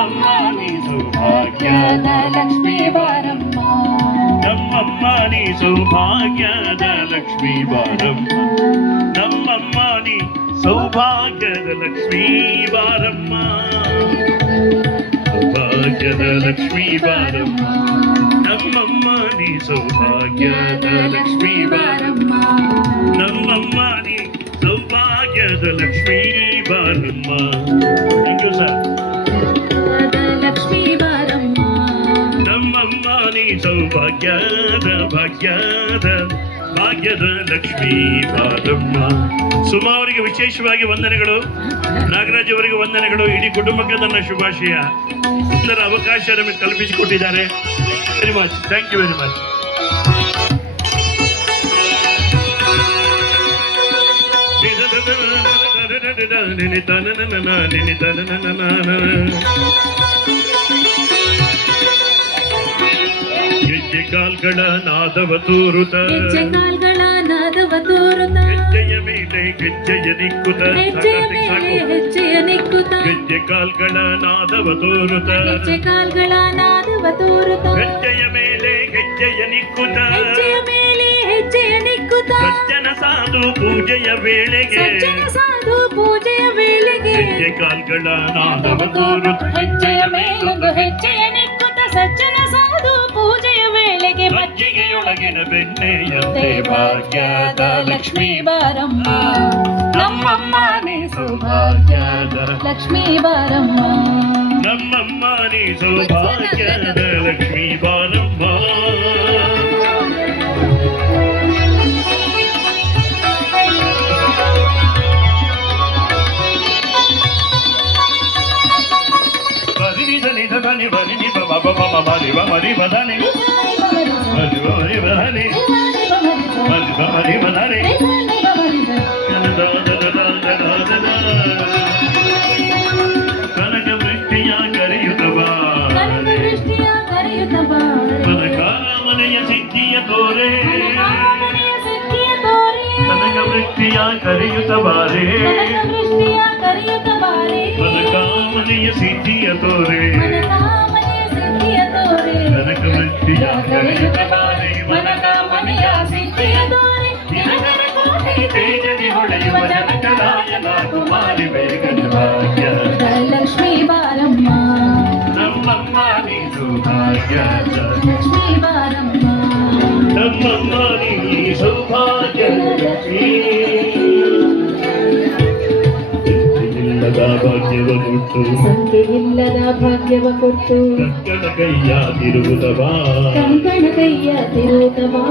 ನಮ್ಮಮ್ಮ ನೀ ಸೌಭಾಗ್ಯದ ಲಕ್ಷ್ಮೀ ಬಾರಮ್ಮ. ನಮ್ಮಮ್ಮ ನೀ ಸೌಭಾಗ್ಯದ ಲಕ್ಷ್ಮೀ ಬಾರಮ್ಮ. ನಮ್ಮಮ್ಮ ನೀ ಸೌಭಾಗ್ಯದ ಲಕ್ಷ್ಮೀ ಬಾರಮ್ಮ. ಸೌಭಾಗ್ಯದ ಲಕ್ಷ್ಮೀ ಬಾರಮ್ಮ. ನಮ್ಮಮ್ಮ ನೀ ಸೌಭಾಗ್ಯದ ಲಕ್ಷ್ಮೀ ಬಾರಮ್ಮ. ನಮ್ಮಮ್ಮ ನೀ ಸೌಭಾಗ್ಯದ ಲಕ್ಷ್ಮೀ ಬಾರಮ್ಮ. Thank you sir. ಲಕ್ಷ್ಮೀ ಬಾರಮ್ಮ. ನಮ್ಮಮ್ಮ ನೀ ಸೌಭಾಗ್ಯದ ಭಾಗ್ಯದ ಭಾಗ್ಯದ ಲಕ್ಷ್ಮೀ ಬಾರಮ್ಮ. ಸುಮಾ ಅವರಿಗೆ ವಿಶೇಷವಾಗಿ ವಂದನೆಗಳು, ನಾಗರಾಜ್ ಅವರಿಗೆ ವಂದನೆಗಳು, ಇಡೀ ಕುಟುಂಬಕ್ಕೆ ನನ್ನ ಶುಭಾಶಯ. ಸುಂದರ ಅವಕಾಶ ನಮಗೆ ಕಲ್ಪಿಸಿಕೊಟ್ಟಿದ್ದಾರೆ. Very much, thank you very much. ಗೆಜ್ಜೆ ಕಾಲ್ಗಳ ನಾದವ ತೋರುತ, ಹೆಜ್ಜೆ ಕಾಲ್ಗಳ ನಾದವ ತೋರುತ, ಹೆಜ್ಜೆಯ ಮೇಲೆ ಹೆಜ್ಜೆಯ ನಿಕ್ಕುತ, ಹೆಜ್ಜೆಯ ಮೇಲೆ ಹೆಜ್ಜೆಯ ನಿಕ್ಕುತ, ಗೆಜ್ಜೆ ಕಾಲ್ಗಳ ನಾದವ ತೋರುತ, ಹೆಜ್ಜೆ ಕಾಲ್ಗಳ ನಾದವ ತೋರುತ, ಹೆಜ್ಜೆಯ ಮೇಲೆ ಹೆಜ್ಜೆಯ ನಿಕ್ಕುತ, ಹೆಜ್ಜೆಯ ಮೇಲೆ ಹೆಜ್ಜೆಯ ನಿಕ್ಕುತ, ಸಜ್ಜನ ಸಾಧು ಪೂಜೆಯ ವೇಳೆಗೆ, ಸಜ್ಜನ ಸಾಧು ಪೂಜೆಯ ವೇಳೆಗೆ, ಹೆಜ್ಜೆ ಕಾಲ್ಗಳ ನಾದವ ತೋರುತ, ಹೆಜ್ಜೆಯ ಮೇಲೊಂದು ಹೆಜ್ಜೆಯ ನಿಕ್ಕುತ, ಸಜ್ಜನ ಸಾಧು ಪೂಜೆಯ ವೇಳೆಗೆ, ಮಜ್ಜಿಗೆಯೊಳಗಿನ ಬೆಣ್ಣೆಯಂತೆ ಭಾಗ್ಯದ ಲಕ್ಷ್ಮೀ ಬಾರಮ್ಮ. ನಮ್ಮಮ್ಮ ನೀ ಸೌಭಾಗ್ಯದ ಲಕ್ಷ್ಮೀ ಬಾರಮ್ಮ. ನಮ್ಮಮ್ಮ ನೀ ಸೌಭಾಗ್ಯದ ಲಕ್ಷ್ಮೀ ಬಾರಮ್ಮ. ಬನಿ ಬನಿ ನಿ ಬ ಬ ಮ ಮರಿ ಬ ಮರಿ ಬದನಿ ಮರಿ ಬ ಮರಿ ಬದನಿ ಮರಿ ಬ ಮರಿ ಬದನಿ ಕನಕ ವೃಷ್ಟಿಯ ಕರೆಯುತ್ತವ, ಕನಕಾಮನೆಯ ಸಿದ್ಧಿಯ ತೋರೆ, ಕನಕ ವೃಷ್ಟಿಯ ಕರೆಯುತ್ತವಾರೆ, ಕನಕಾಮನೆಯ ಸಿದ್ಧಿಯ ತೋರೆ, ಕನಕ ವೃಷ್ಟಿಯ ಕರೆಯುತ್ತವಾರೆ, ಮನಕಾಮನೆಯ ಸಿದ್ಧಿಯ ತೋರೆ, ನಿನಗರ ಕೋಟಿ ತೇಜದಿ ಹೊಳೆಯುವ ಜನಕರಾಯನ ಕುಮಾರಿ ಬೇಗನ ಭಾಗ್ಯದ ಲಕ್ಷ್ಮೀ ಬಾರಮ್ಮ. ನಮ್ಮಮ್ಮ ನೀ ಸೌಭಾಗ್ಯದ ಲಕ್ಷ್ಮೀ ಬಾರಮ್ಮ. ನಮ್ಮಮ್ಮ ನೀ ಸೌಭಾಗ್ಯದ ಲಕ್ಷ್ಮೀ. ಭಾಗ್ಯವ ಕೊಟ್ಟು, ಸಂಖ್ಯೆಯಿಲ್ಲದ ಭಾಗ್ಯವ ಕೊಟ್ಟು, ಕಂಕಣ ಕೈಯ ತಿರುವುದವಾ, ಕಂಕಣ ಕೈಯ ತಿರುವುದವಾ,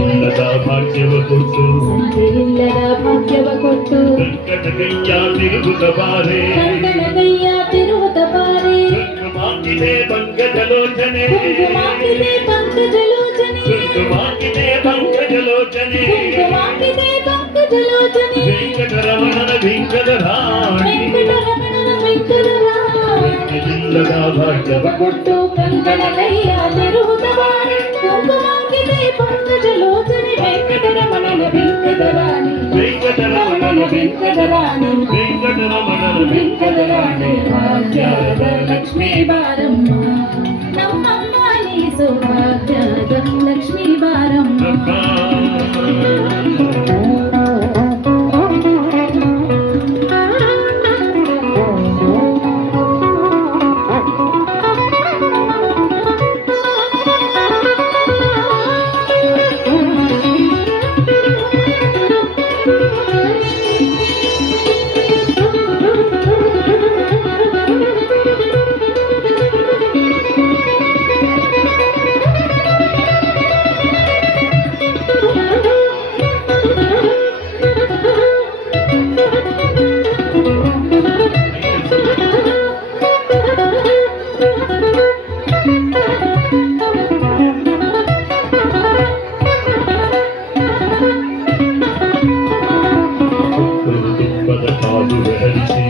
ಇಲ್ಲದ ಭಾಗ್ಯವ ಕೊಟ್ಟು, ಸಂಖ್ಯೆಯಿಲ್ಲದ ಭಾಗ್ಯವ ಕೊಟ್ಟು, ಕಂಕಣ ಕೈಯ ತಿರುವುದವಾರೆ, ಕಂಕಣ ಕೈಯ ತಿರುವುದವಾರೆ, ಕುಂಕುಮಾಕಿದೆ ಪಂಕಜಲೋಚನೆ, ಕುಂಕುಮಾಕಿದೆ ಪಂಕಜಲೋಚನೆ, ಕುಂಕುಮಾಕಿದೆ ಪಂಕಜಲೋಚನೆ, ಕುಂಕುಮಾಕಿದೆ ಪಂಕಜಲೋಚನೆ, ವೆಂಕಟರಮಣನ ವೆಂಕಟರಾಣಿ, ವೆಂಕಟರಮಣನ ವೆಂಕಟರಾಣಿ, ಇಲ್ಲದ ಭಾಗ್ಯವ ಕೊಟ್ಟು ಕಂಕಣ ಕೈಯ ತಿರುವುದವಾರೆ, ಕುಂಕುಮಾಕಿದೆ ಪಂಕಜಲೋಚನೆ, ವೆಂಕಟರಮಣನ ವೆಂಕಟರಾಣಿ, ವೆಂಕಟರಮಣನ ವೆಂಕಟರಾಣಿ, ವೆಂಕಟರಮಣನ ವೆಂಕಟರಾಣಿ ಭಾಗ್ಯದ ಲಕ್ಷ್ಮೀ ಬಾರಮ್ಮ. ನಮ್ಮಮ್ಮ ನೀ ಸೌಭಾಗ್ಯದ ಲಕ್ಷ್ಮೀ ಬಾರಮ್ಮ.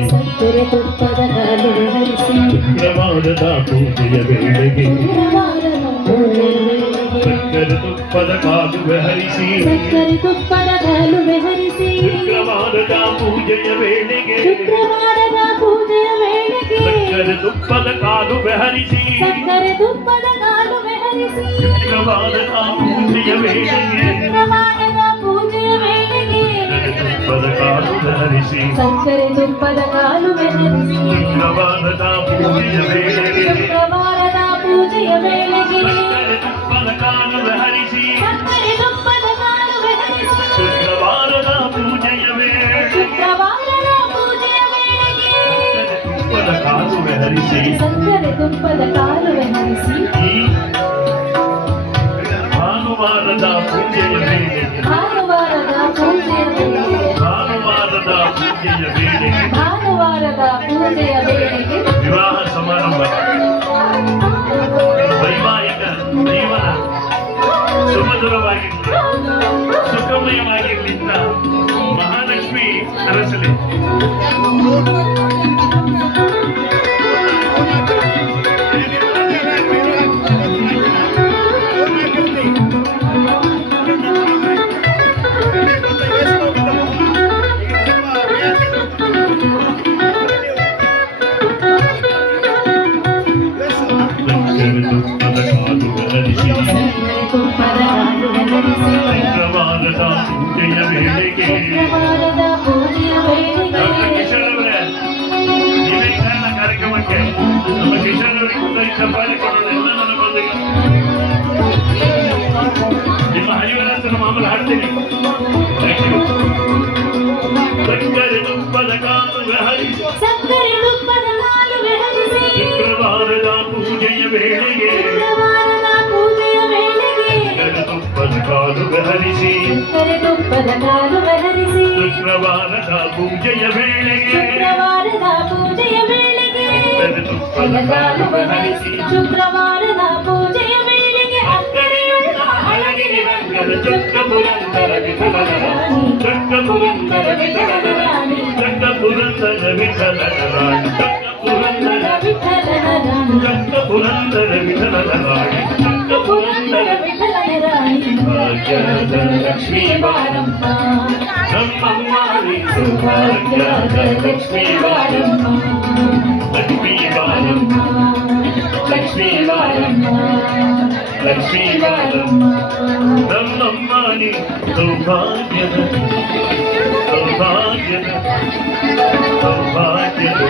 ಸಕ್ಕರೆ ತುಪ್ಪದ ಹಾಲು ಹರಿಸಿ, ಶುಕ್ರವಾರದ ಪೂಜೆಯ ವೇಳೆಗೆ, ಸಕ್ಕರೆ ತುಪ್ಪದ ಕಾಲುವೆ ಹರಿಸಿ, ಸಕ್ಕರೆ ತುಪ್ಪದ ಹಾಲುವೆ ಹರಿಸಿ, ಶುಕ್ರವಾರದ ಪೂಜೆಯ ವೇಳೆಗೆ, ಶುಕ್ರವಾರದ ಪೂಜೆಯ ವೇಳೆಗೆ, ಸಕ್ಕರೆ ತುಪ್ಪದ ಕಾಲು ಬೆಹರಿಸಿ ಸಕ್ಕರೆ ತುಪ್ಪದ ಕಾಲು ಬೆಹರಿಸಿ ಶುಕ್ರವಾರದ ಪೂಜೆಯ ವೇಳೆಗೆ ಶುಕ್ರವಾರದ ಪೂಜೆಯ ವೇಳೆಗೆ ತುಪ್ಪದ ಕಾಲು ಬೆಹರಿಸಿ ಸಕ್ಕರೆ ತುಪ್ಪದ ಕಾಲು ಬೆಹರಿಸಿ ಶುಕ್ರವಾರದ ಪೂಜೆಯ ವೇಳೆಗೆ ಶುಕ್ರವಾರದ ಪೂಜೆಯ ವೇಳೆಗೆ ಸಕ್ಕರೆ ತುಪ್ಪದ ಕಾಲು ಬೆಹರಿಸಿ ಸಕ್ಕರೆ ತುಪ್ಪದ ಕಾಲು ಬೆಹರಿಸಿ ಶುಕ್ರವಾರದ ಪೂಜೆಯ ವೇಳೆ ಶುಕ್ರವಾರದ ಪೂಜೆಯ ವೇಳೆಗೆ ತುಪ್ಪದ ಕಾಲು ಬೆಹರಿಸಿ ಸಕ್ಕರೆ ತುಪ್ಪದ ಕಾಲು ಬೆಹರಿಸಿ ಈ ಭಾನುವಾರದ ಪೂಜೆಯ ವೇಳೆಗೆ ಭಾನುವಾರದ ಪೂಜೆಯ ವೇಳೆಗೆ ಭಾನುವಾರದ ಪೂಜೆಯ ವೇಳೆಗೆ ಭಾನುವಾರದ ಪೂಜೆಯ ವೇಳೆಗೆ ವಿವಾಹ ಸಮಾರಂಭ ವೈವಾಹಿಕ ಜೀವನ ಸುಮಧುರವಾಗಿರಲಿ ಸುಖಮಯವಾಗಿರಲಿ ಅಂತ ಮಹಾಲಕ್ಷ್ಮಿ ಹರಸಲಿ. ತುಪ್ಪದ ಕಾಲು ಬೆಹರಿಸಿ ಸಕ್ಕರೆ ತುಪ್ಪದ ಕಾಲು ಬೆಹರಿಸಿ ಶುಕ್ರವಾರದ ಪೂಜೆಯ ವೇಳೆಗೆ ಶುಕ್ರವಾರದ ಪೂಜೆಯ ವೇಳೆಗೆ ಡಾಕ್ಟರ್ ಕಿಶೋರ್ ಅವರೇ, ನೀವೇ ಕಾರಣ ಕಾರ್ಯಕ್ರಮಕ್ಕೆ. ನಮ್ಮ ಕಿಶೋರ್ ಅವರಿಗೆ ಒಂದು ಚಪ್ಪಾಳೆ ಕೊಡೋಣ ಎಲ್ಲ ನನ್ನ ಬಂಧುಗಳು. ನಿಮ್ಮ ಹರಿವರಾಸನ ಮಾಮೂಲು ಹಾಡ್ತೀನಿ. ಸಕ್ಕರೆ ತುಪ್ಪದ ಕಾಲು ಬೆಹರಿಸಿ ಸಕ್ಕರೆ ತುಪ್ಪದ ಕಾಲು ಬೆಹರಿಸಿ ಶುಕ್ರವಾರದ ಪೂಜೆಯ ವೇಳೆಗೆ ಶುಕ್ರವಾರದ ಪೂಜೆಯ ವೇಳೆಗೆ ಸಕ್ಕರೆ ತುಪ್ಪದ ಕಾಲು ಬೆಹರಿಸಿ ಸಕ್ಕರೆ ತುಪ್ಪದ ಕಾಲು ಬೆಹರಿಸಿ ಶುಕ್ರವಾರದ ಪೂಜೆಯ ವೇಳೆಗೆ ಶುಕ್ರವಾರದ ಪೂಜೆಯ ವೇಳೆಗೆ ಸಕ್ಕರೆ ತುಪ್ಪದ ಕಾಲು ಬೆಹರಿಸಿ ಶುಕ್ರವಾರದ ಪೂಜೆಯ ವೇಳೆಗೆ ಅಕ್ಕರೆಯುಳ್ಳ ಅಳಗಿರಿ ರಂಗದ ಚೊಕ್ಕ ಪುರಂದರ ವಿಠಲನ ರಾಣಿ, ಚೊಕ್ಕ ಪುರಂದರ ವಿಠಲನ ರಾಣಿ, ಚೊಕ್ಕ ಪುರಂದರ ವಿಠಲನ ರಾಣಿ, ಚೊಕ್ಕ ಪುರಂದರ ವಿಠಲನ ರಾಣಿ ಚೊಕ್ಕ ಪುರಂದರ ವಿಠಲನ ರಾಣಿ, ಚೊಕ್ಕ ಪುರಂದರ ವಿಠಲನ ರಾಣಿ ಭಾಗ್ಯದ ಲಕ್ಷ್ಮೀ ಬಾರಮ್ಮ, ನಮ್ಮಮ್ಮ ನೀ ಭಾಗ್ಯದ ಲಕ್ಷ್ಮೀ ಬಾರಮ್ಮ ಲಕ್ಷ್ಮೀ ಬಾರಮ್ಮ, ಲಕ್ಷ್ಮೀ ಬಾರಮ್ಮ ಲಕ್ಷ್ಮೀ ಬಾರಮ್ಮ, ನಮ್ಮಮ್ಮ ನೀ ಸೌಭಾಗ್ಯದ ಸೌಭಾಗ್ಯದ ಸೌಭಾಗ್ಯದ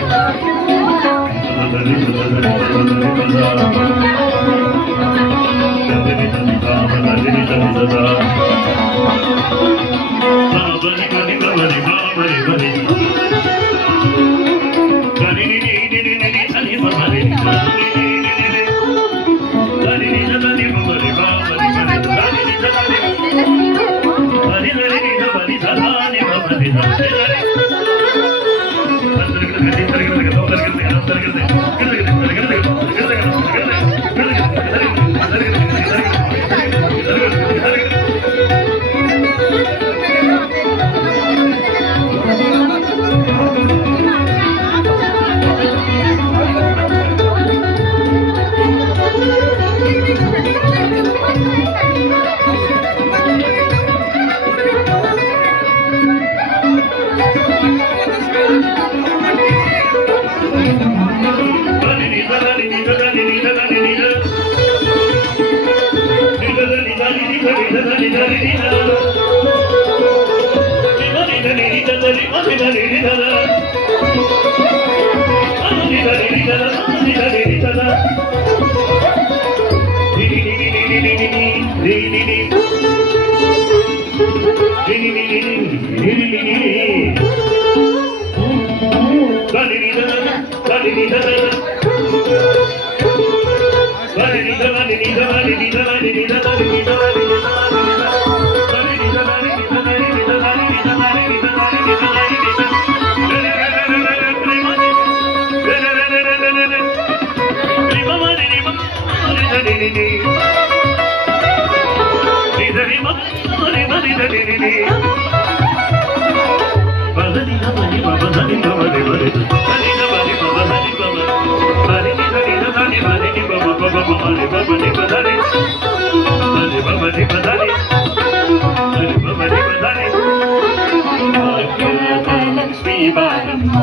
ಲಕ್ಷ್ಮೀ ಬಾರಮ್ಮ,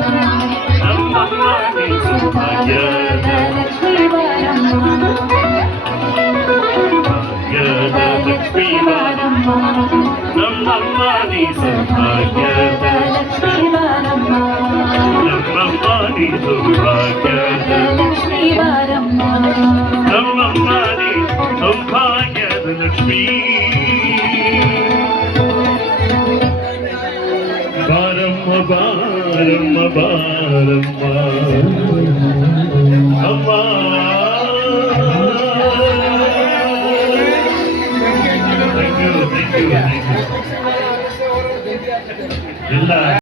ನಮ್ಮಮ್ಮ ನೀ ಸೌಭಾಗ್ಯದ ಸೌಭಾಗ್ಯದ ಲಕ್ಷ್ಮೀ ಬಾರಮ್ಮ ನಮ್ಮಮ್ಮ ನೀ ಸೌಭಾಗ್ಯದ ಲಕ್ಷ್ಮೀ ಬಾರಮ್ಮ ಬಾರಮ್ಮ ಬಾರಮ್ಮ ಅಮ್ಮ Thank you. ಇಲ್ಲ